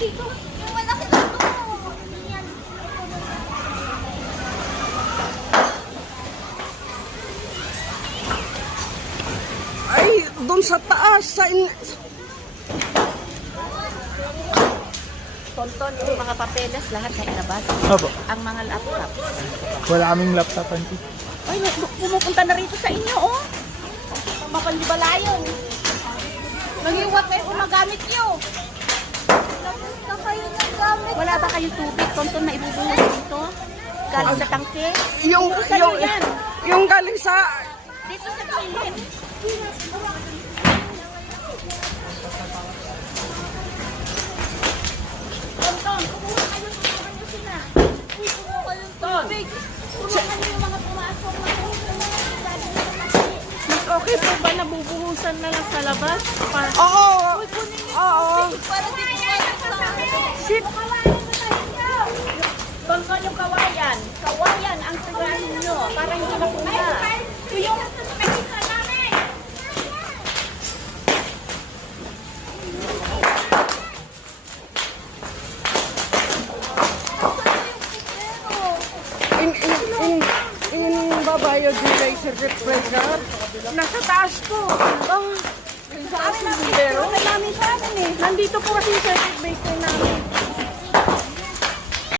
dito. Yung malaki na to. Yan. Ay, doon sa taas, Tonton, yung mga papeles, lahat na ilabas. Opo. Ang mga laptop. Wala kaming laptop, auntie. Ay, pumupunta na rito sa inyo, oh. Mapandibalayon. Nangiwat na yung gumagamit nyo. Nagpunta kayo ng gamit. Wala ba kayong tubig, Tonton, na ibubuhos dito? Galing sa tangke? yung galing sa... Dito sa toilet. Tonton, kumuha kayo, tulungan nyo sila. Kumuha kayong tubig. Tulungan nyo yung mga pumasok na Mas okay po ba nabubuhusan na lang sa labas? Oo, kunin nyo oo. yung tubig para dito kayo sa shit. Tonton, yung kawayan. Kawayan ang tirahin nyo para hindi mapunta. Yung In babayo di circuit breaker. Nasa taas po. Sa amin na pero. Namin sa amin eh. Nandito po kasi yung circuit breaker namin.